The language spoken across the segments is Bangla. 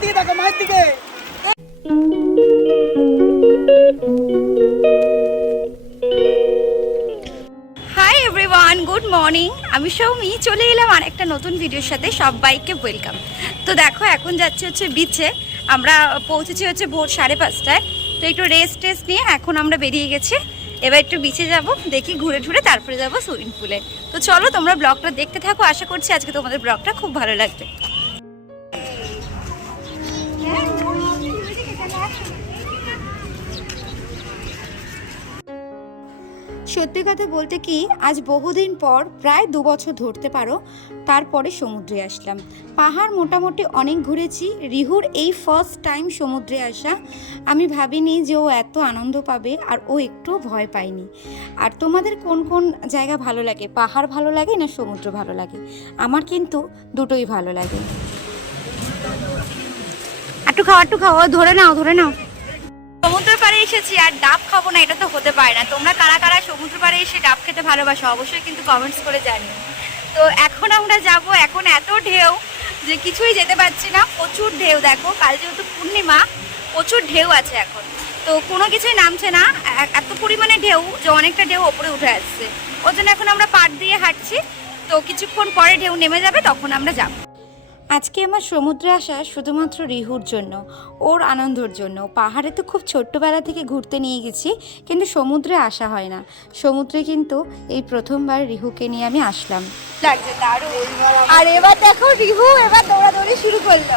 দিকে দেখো মায়ের দিকে। হাই এভরিওয়ান গুড মর্নিং আমি সৌমি, চলে এলাম আর একটা নতুন ভিডিওর সাথে। সবাইকে ওয়েলকাম তো দেখো, এখন যাচ্ছে হচ্ছে বিচে আমরা পৌঁছেছি হচ্ছে ভোর সাড়ে পাঁচটায়। তো একটু রেস্ট টেস্ট নিয়ে এখন আমরা বেরিয়ে গেছি। এবার একটু বিচে যাব, দেখি ঘুরে ঘুরে তারপরে যাব সুইমিং পুলে তো চলো, তোমরা ব্লগটা দেখতে থাকো। আশা করছি আজকে তোমাদের ব্লগটা খুব ভালো লাগবে। সত্যি কথা বলতে কি, আজ বহুদিন পর, প্রায় দু বছর ধরতে পারো, তারপরে সমুদ্রে আসলাম। পাহাড় মোটামুটি অনেক ঘুরেছি, রিহুর এই ফার্স্ট টাইম সমুদ্রে আসা, আমি ভাবিনি যে ও এত আনন্দ পাবে আর ও একটু ভয় পায়নি। আর তোমাদের কোন কোন জায়গা ভালো লাগে, পাহাড় ভালো লাগে না সমুদ্র ভালো লাগে? আমার কিন্তু দুটোই ভালো লাগে। একটু খাও একটু খাও, ধরে নাও ধরে নাও। সমুদ্র পাড়ে এসেছি আর ডাব খাব না, এটা তো হতে পারে না। তোমরা কারা কারা সমুদ্র পাড়ে এসে ডাব খেতে ভালোবাসো, অবশ্যই কিন্তু কমেন্টস করে জানিও। তো এখন আমরা যাব, এখন এত ঢেউ যে কিছুই যেতে পারছি না, প্রচুর ঢেউ দেখো। কাল যেহেতু পূর্ণিমা, প্রচুর ঢেউ আছে এখন। তো কোনো কিছুই নামছে না এত পরিমাণে ঢেউ যে অনেকটা ঢেউ ওপরে উঠে আসছে। ওর জন্য এখন আমরা পাট দিয়ে হাঁটছি। তো কিছুক্ষণ পরে ঢেউ নেমে যাবে, তখন আমরা যাব। আজকে আমার সমুদ্রে আসা শুধুমাত্র রিহুর জন্য ওর আনন্দর জন্য। পাহাড়ে তো খুব ছোট্টবেলা থেকে ঘুরতে নিয়ে গেছি কিন্তু সমুদ্রে আসা হয় না। সমুদ্রে কিন্তু এই প্রথমবার রিহুকে নিয়ে আমি আসলাম। লাগছে দারুণ আর এবার দেখো রিহু এবার দৌড়াদৌড়ি শুরু করল।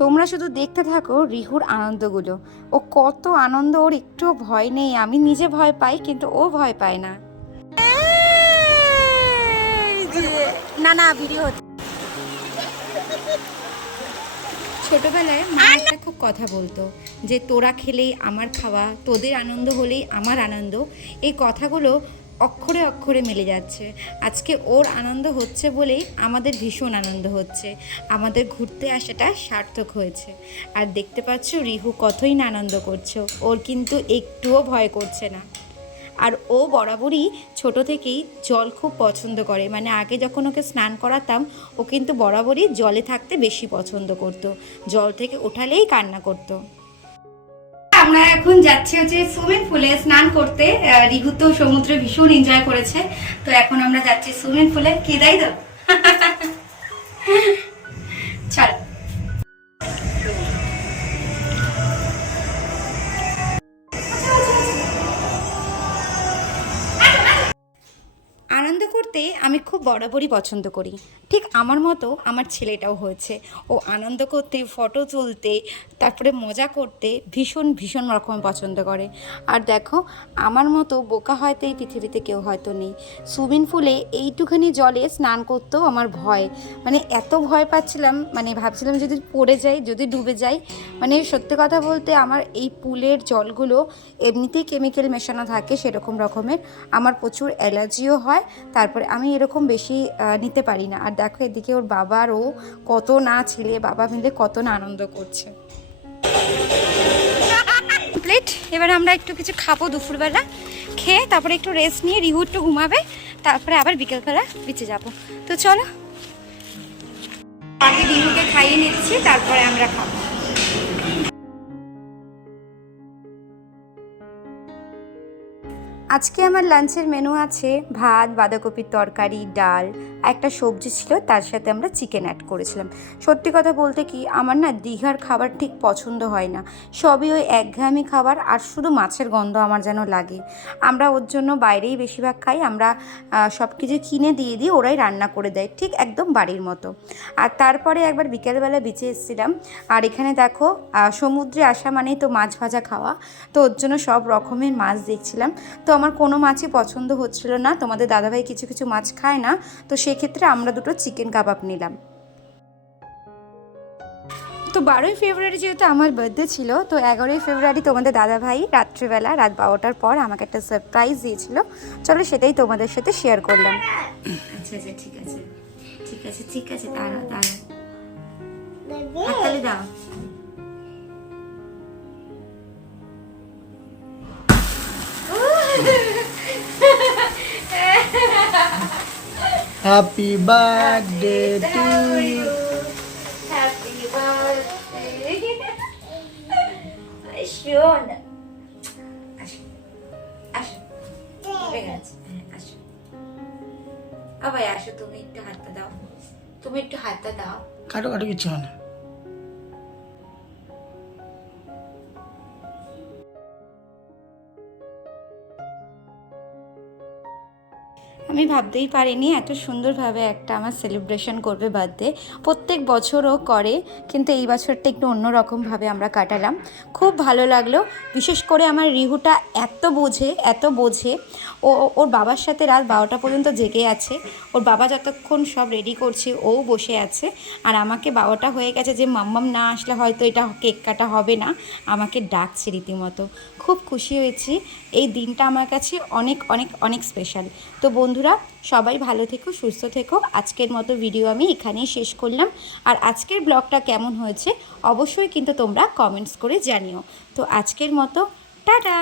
তোমরা শুধু দেখতে থাকো রিহুর আনন্দগুলো। ও কত আনন্দ ওর একটু ভয় নেই। আমি নিজে ভয় পাই কিন্তু ও ভয় পায় না। না না ভিডিও হচ্ছে। ছোটবেলায় মা একটা খুব কথা বলতো যে তোরা খেলেই আমার খাওয়া তোদের আনন্দ হলেই আমার আনন্দ। এই কথাগুলো অক্ষরে অক্ষরে মিলে যাচ্ছে। আজকে ওর আনন্দ হচ্ছে বলেই আমাদের ভীষণ আনন্দ হচ্ছে। আমাদের ঘুরতে আসাটা সার্থক হয়েছে। আর দেখতে পাচ্ছ রিহু কতই না আনন্দ করছ। ওর কিন্তু একটুও ভয় করছে না। আর ও বরাবরই ছোট থেকেই জল খুব পছন্দ করে। মানে আগে যখন ওকে স্নান করাতাম, ও কিন্তু বরাবরই জলে থাকতে বেশি পছন্দ করতো। জল থেকে ওঠালেই কান্না করতো। আমরা এখন যাচ্ছি হচ্ছে সুইমিং পুলে স্নান করতে। রিহু তো সমুদ্রে ভীষণ এনজয় করেছে। তো এখন আমরা যাচ্ছি সুইমিং পুলে। কি তাই তো করতে আমি খুব বরাবরই পছন্দ করি। ঠিক আমার মতো আমার ছেলেটাও হয়েছে। ও আনন্দ করতে ফটো তুলতে, তারপরে মজা করতে ভীষণ ভীষণ রকম পছন্দ করে। আর দেখো, আমার মতো বোকা হয়তো এই পৃথিবীতে কেউ হয়তো নেই। সুইমিং পুলে এইটুখানি জলে স্নান করতেও আমার ভয়। মানে এত ভয় পাচ্ছিলাম মানে ভাবছিলাম যদি পড়ে যাই, যদি ডুবে যাই মানে সত্যি কথা বলতে আমার এই পুলের জলগুলো এমনিতেই কেমিক্যাল মেশানো থাকে সেরকম রকমের। আমার প্রচুর অ্যালার্জিও হয়, তারপরে আমি এরকম বেশি নিতে পারি না। আর দেখো এদিকে ওর বাবার ও কত না ছেলে, বাবা মিলে কত না আনন্দ করছে। প্লেট এবার আমরা একটু কিছু খাব দুপুরবেলা, খেয়ে তারপরে একটু রেস্ট নিয়ে রিহু একটু ঘুমাবে, তারপরে আবার বিকেলবেলা বিচে যাব। তো চলো। আগে রিহুকে খাইয়ে নিচ্ছি, তারপরে আমরা খাব। আজকে আমার লাঞ্চের মেনু আছে ভাত, বাঁধাকপির তরকারি, ডাল, একটা সবজি ছিল, তার সাথে আমরা চিকেন অ্যাড করেছিলাম। সত্যি কথা বলতে কি, আমার না দীঘার খাবার ঠিক পছন্দ হয় না। সবই ওই একঘামি খাবার আর শুধু মাছের গন্ধ আমার যেন লাগে। আমরা ওর জন্য বাইরেই বেশিরভাগ খাই, আমরা সব কিছু কিনে দিয়ে দিই ওরাই রান্না করে দেয়, ঠিক একদম বাড়ির মতো। আর তারপরে একবার বিকেলবেলা বিচে এসেছিলাম, আর এখানে দেখো সমুদ্রে আসা মানেই তো মাছ ভাজা খাওয়া। তো ওর জন্য সব রকমের মাছ দেখছিলাম। তো আমার কোনো মাছই পছন্দ হচ্ছিল না। তোমাদের দাদাভাই কিছু কিছু মাছ খায় না, তো সেক্ষেত্রে আমরা দুটো চিকেন কাবাব নিলাম। তো বারোই ফেব্রুয়ারি যেহেতু আমার বার্থডে ছিল, তো এগারোই ফেব্রুয়ারি তোমাদের দাদাভাই রাত্রিবেলা রাত বারোটার পর আমাকে একটা সারপ্রাইজ দিয়েছিল। চলো সেটাই তোমাদের সাথে শেয়ার করলাম। আচ্ছা আচ্ছা ঠিক আছে। ঠিক আছে ঠিক আছে দাও। Happy birthday to you. Happy birthday. Ash, Ash, Ash. Ayun. Ash. আসো তুমি একটু হাতটা দাও তুমি একটু হাতটা দাও কারো কারো কিছু হয় না আমি ভাবতেই পারিনি এত সুন্দরভাবে একটা আমার সেলিব্রেশন করবে বার্থডে প্রত্যেক বছরও করে, কিন্তু এই বছরটা একটু অন্যরকমভাবে আমরা কাটালাম। খুব ভালো লাগল, বিশেষ করে আমার রিহুটা এত বোঝে এত বোঝে। ও, ওর বাবার সাথে রাত বারোটা পর্যন্ত জেগে আছে। ওর বাবা যতক্ষণ সব রেডি করছে, ও বসে আছে। আর আমাকে বাবাটা হয়ে গেছে যে, মাম্মাম, না আসলে হয়তো এটা কেক কাটা হবে না। আমাকে ডাকছে রীতিমতো। খুব খুশি হয়েছি। এই দিনটা আমার কাছে অনেক অনেক অনেক স্পেশাল তো বন্ধুরা, সবাই ভালো থেকো, সুস্থ থেকো। আজকের মতো ভিডিও আমি এখানেই শেষ করলাম। আর আজকের ব্লগটা কেমন হয়েছে, অবশ্যই কিন্তু তোমরা কমেন্টস করে জানিও। তো আজকের মতো, টাটা!